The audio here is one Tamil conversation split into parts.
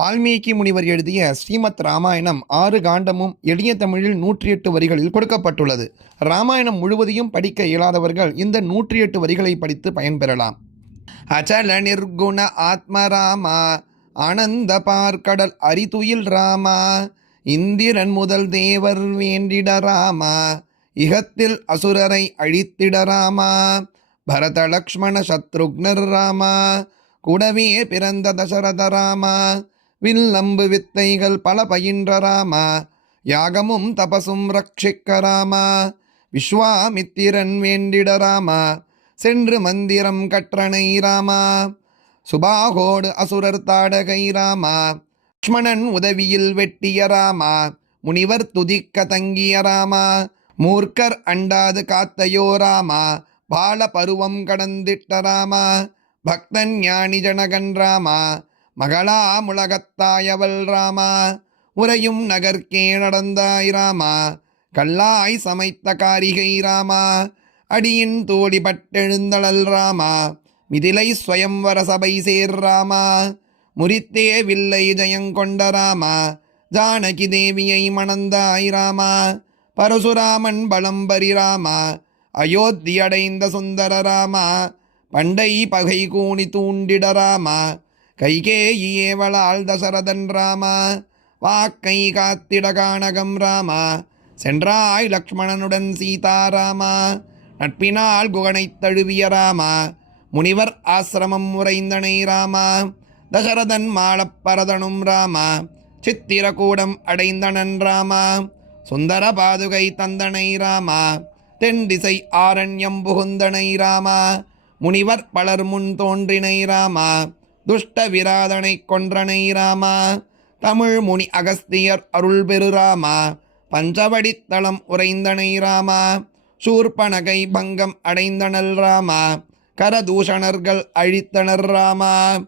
வால்மீகி முனிவர் எழுதிய ஸ்ரீமத் ராமாயணம் ஆறு காண்டமும் எளிய தமிழில் நூற்றி எட்டு வரிகளில் கொடுக்கப்பட்டுள்ளது. ராமாயணம் முழுவதையும் படிக்க இயலாதவர்கள் இந்த நூற்றி எட்டு வரிகளை படித்து பயன்பெறலாம். அச்சல நிர்குண ஆத்ம ராமா ஆனந்த பார்க்கடல் அரிதுயில் ராமா இந்திரன் முதல் தேவர் வேண்டிட ராமா இகத்தில் அசுரரை அழித்திட ராமா பரத லக்ஷ்மண சத்ருக்னர் ராமா கூடவே பிறந்த தசரத ராமா வில் வில்லம்பு வித்தைகள் பல பயின்ற ராமா யாகமும் தபசும் ரட்சிக்க ராமா விஸ்வாமித்திரன் வேண்டிட ராமா சென்று மந்திரம் கற்றனை ராமா சுபாகோடு அசுரர் தாடகை ராமா லக்ஷ்மணன் உதவியில் வெட்டிய ராமா முனிவர் துதிக்க தங்கிய ராமா மூர்க்கர் அண்டாது காத்தையோ ராமா பால பருவம் கடந்திட்ட ராமா பக்தன் ஞானி ஜனகன் ராமா மகளா முழகத்தாயவள் ராமா உரையும் நகர்க்கே நடந்தாய் ராமா கல்லாய் சமைத்த காரிகை ராமா அடியின் தோழி பட்டெழுந்தளல் ராமா மிதிலை ஸ்வயம்வர சபை சேர் ராமா முறித்தே வில்லை ஜெயங்கொண்ட ராமா ஜானகி தேவியை மணந்தாய் ராமா பரசுராமன் பலம்பரி ராமா அயோத்தியடைந்த சுந்தர ராமா பண்டை பகை கூணி தூண்டிட ராமா கைகேயியேவளால் தசரதன் ராமா வாக்கை காத்திட காணகம் ராமா சென்றாய் லக்ஷ்மணனுடன் சீதாராமா நட்பினால் குகனைத் தழுவிய ராமா முனிவர் ஆசிரமம் உறைந்தனை ராமா தசரதன் மாலப்பரதனும் ராமா சித்திரகூடம் அடைந்தனன் ராமா சுந்தர பாதுகை தந்தனை ராமா தென் திசை ஆரண்யம் புகுந்தனை ராமா முனிவர் பலர் முன் தோன்றினை ராமா துஷ்ட விராதனை கொன்றனை ராமா. தமிழ் முனி அகஸ்தியர் அருள் பெரு ராமா. பஞ்சவடித்தளம் உறைந்தனை ராமா. சூர்பனகை பங்கம் அடைந்தனல் ராமா. கரதூஷணர்கள் அழித்தனர் ராமா.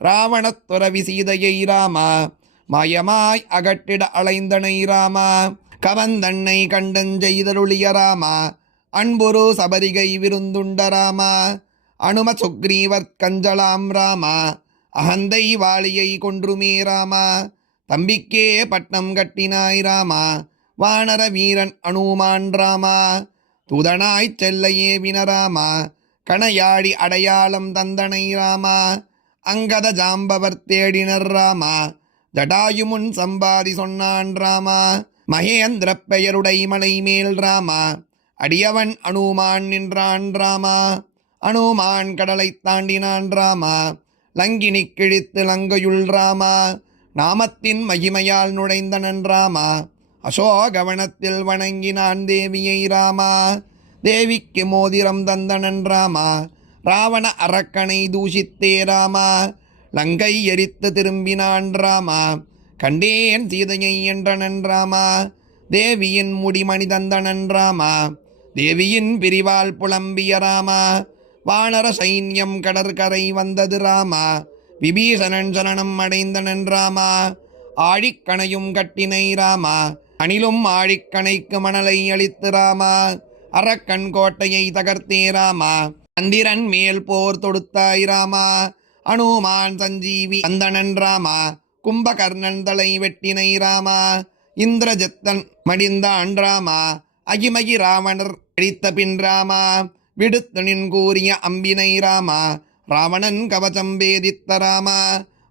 ராவணத்துறவி சீதையை ராமா. மயமாய் அகட்டிட அலைந்தனை ராமா. கவந்தன்னை கண்டஞ்செய்தருளிய ராமா. அன்புரு சபரிகை விருந்துண்ட ராமா. அனும சுக்ரீவர்கஞ்சலாம் ராமா. அகந்தை வாளியை கொன்றுமே ராமா. தம்பிக்கே பட்டம் கட்டினாய் ராமா. வானர வீரன் அனுமான் ராமா. தூதனாய்ச் செல்லையே வினராமா கணையாடி அடையாளம் தந்தனை ராமா. அங்கத ஜாம்பவர் தேடினர் ராமா. ஜடாயுமுன் சம்பாதி சொன்னான் ராமா. மகேந்திர பெயருடை மலை மேல் ராமா. அடியவன் அனுமான் நின்றான் ராமா. அனுமான் கடலை தாண்டினான் ராமா. லங்கினி கிழித்து லங்கையுள் ராமா நாமத்தின் மகிமையால் நுழைந்த ராமா. அசோகவனத்தில் வணங்கினான் தேவியை ராமா. தேவிக்கு மோதிரம் தந்தனன் ராமா. ராவண அரக்கனை தூஷித்தே ராமா. லங்கை எரித்து திரும்பினான் ராமா. கண்டேன் சீதையை என்றனன் ராமா. தேவியின் முடிமணி தந்தனன் ராமா. தேவியின் பிரிவால் புலம்பிய ராமா. வானர சைன்யம் கடற்கரை வந்தது ராமா. விபீஷணன் சரணம் அடைந்தனன் ராமா. ஆழிக்கணையும் கட்டினை ராமா. அணிலும் ஆழிக்கணைக்கு மணலை அளித்து ராமா. அரக்கன் கோட்டையை தகர்த்தே ராமா. சந்திரன் மேல் போர் தொடுத்தாய் ராமா. அனுமான் சஞ்சீவி அந்தணன் ராமா. கும்பகர்ணன் தலை வெட்டினை ராமா. இந்திரஜத்தன் மடிந்தான் ராமா. அகிமகி ராவணர் அழித்த பின் ராமா. விடுத்தனின் கூறிய அம்பினை ராமா ராவணன் கவசம் வேதித்த ராமா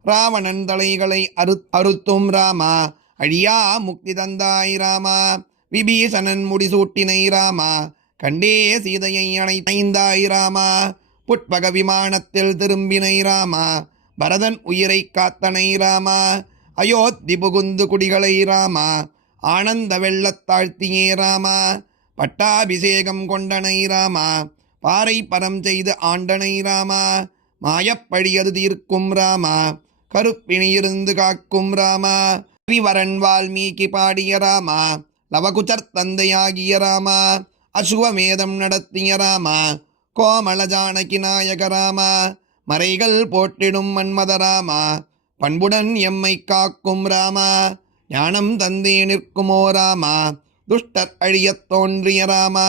ராவணன் தலைகளை அறு அறுத்தும் ராமா அழியா முக்தி தந்தாய் ராமா விபீஷணன் முடிசூட்டினை ராமா கண்டே சீதையை அணைந்தாய் ராமா புட்பக விமானத்தில் திரும்பினை ராமா பரதன் உயிரை காத்தனை ராமா அயோத்தி புகுந்து குடிகளை ராமா ஆனந்த வெள்ளத்தாழ்த்தியே ராமா பட்டாபிஷேகம் கொண்டனை ராமா பாறை பரம் செய்து ஆண்டனை ராமா மாயப்பழியது தீர்க்கும் ராமா கருப்பிணியிருந்து காக்கும் ராமா கவிவரன் வால்மீகி பாடிய ராமா லவகுச்சர் தந்தையாகிய ராமா அசுவமேதம் நடத்திய ராமா கோமள ஜானகி நாயக ராமா மறைகள் போட்டிடும் மன்மத ராமா பண்புடன் எம்மை காக்கும் ராமா ஞானம் தந்தே நிற்குமோ ராமா துஷ்டர் அழியத் தோன்றிய ராமா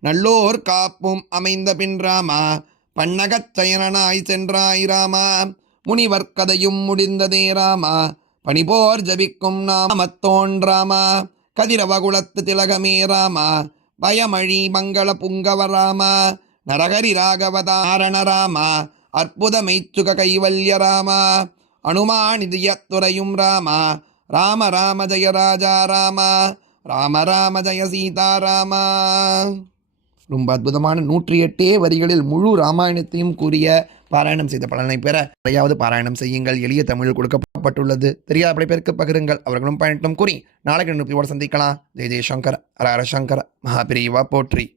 நல்லோர் காப்பும் அமைந்த பின் ராமா பன்னகச் செயலனாய் சென்றாய் ராமா. முனிவர் கதையும் முடிந்ததே ராமா. பணிபோர் ஜபிக்கும் நாமத்தோன் ராமா. கதிரவகுலத்து திலகமே ராமா. பயமழி மங்கள புங்கவ ராமா. நரகரி ராகவதாரண ராமா. அற்புத மெய்ச்சுக கைவல்ய ராமா. அனுமானிதியத்துறையும் ராமா. ராம ராம ஜெய ராஜா ராமா. ராம ராம ஜெய சீதாராமா ரொம்ப அற்புதமான நூற்றி எட்டே வரிகளில் முழு ராமாயணத்தையும் கூறிய பாராயணம் செய்த பலனை பெற நிறையாவது பாராயணம் செய்யுங்கள். எளிய தமிழில் கொடுக்கப்பட்டுள்ளது. தெரியாத பல பேருக்கு பகிருங்கள். அவர்களும் பயணம் கூறி நாளைக்கு நுப்பியோடு சந்திக்கலாம். ஜெய் ஜெய்சங்கர் ஹர ஹர மகாபிரிவா போற்றி.